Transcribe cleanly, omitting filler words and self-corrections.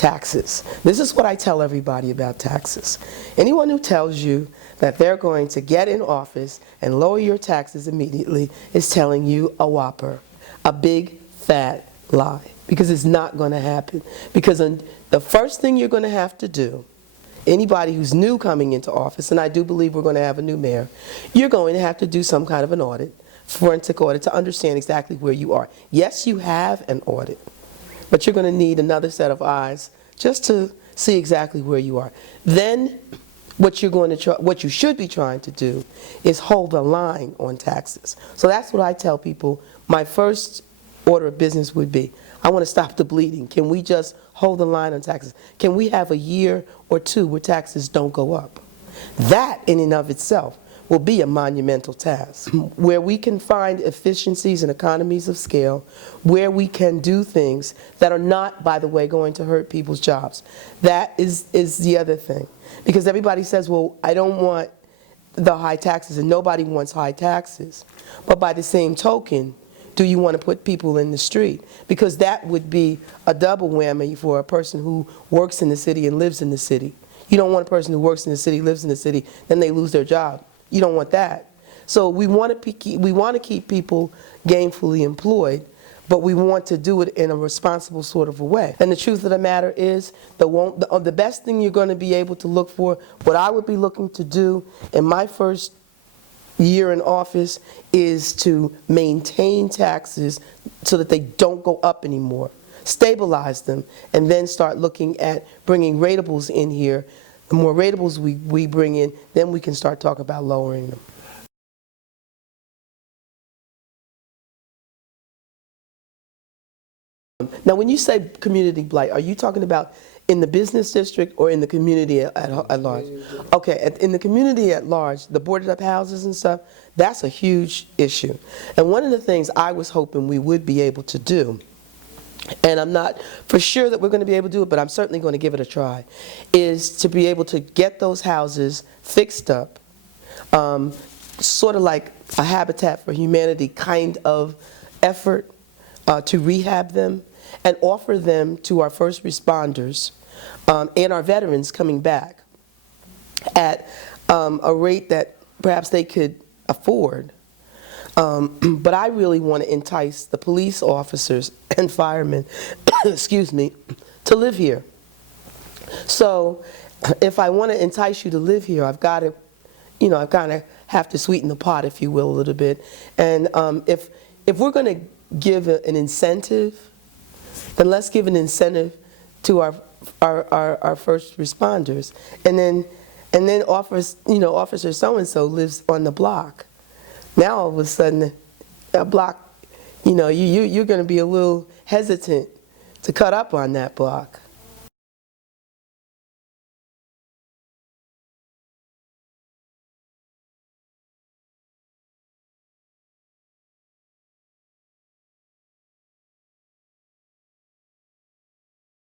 taxes. This is what I tell everybody about taxes. Anyone who tells you that they're going to get in office and lower your taxes immediately is telling you a whopper, a big fat lie, because it's not going to happen. Because the first thing you're going to have to do, anybody who's new coming into office, and I do believe we're going to have a new mayor, you're going to have to do some kind of an audit, forensic audit, to understand exactly where you are. Yes, you have an audit, but you're going to need another set of eyes just to see exactly where you are. Then what you should be trying to do is hold the line on taxes. So that's what I tell people. My first order of business would be, I want to stop the bleeding. Can we just hold the line on taxes? Can we have a year or two where taxes don't go up? That in and of itself will be a monumental task, where we can find efficiencies and economies of scale, where we can do things that are not, by the way, going to hurt people's jobs. That is the other thing. Because everybody says, well, I don't want the high taxes, and nobody wants high taxes. But by the same token, do you want to put people in the street? Because that would be a double whammy for a person who works in the city and lives in the city. You don't want a person who works in the city, lives in the city, then they lose their job. You don't want that. So we want to keep people gainfully employed, but we want to do it in a responsible sort of a way. And the truth of the matter is, the best thing you're going to be able to look for, what I would be looking to do in my first year in office, is to maintain taxes so that they don't go up anymore. Stabilize them, and then start looking at bringing ratables in here. The more ratables we bring in, then we can start talking about lowering them. Now, when you say community blight, are you talking about in the business district or in the community at large? Okay, in the community at large, the boarded up houses and stuff, that's a huge issue. And one of the things I was hoping we would be able to do, and I'm not for sure that we're going to be able to do it, but I'm certainly going to give it a try, is to be able to get those houses fixed up, sort of like a Habitat for Humanity kind of effort to rehab them and offer them to our first responders and our veterans coming back at a rate that perhaps they could afford. But I really want to entice the police officers and firemen, excuse me, to live here. So if I want to entice you to live here, I've got to, I kind of have to sweeten the pot, if you will, a little bit. And if we're going to give an incentive, then let's give an incentive to our first responders, and then officer so and so lives on the block. Now all of a sudden, a block, you're going to be a little hesitant to cut up on that block.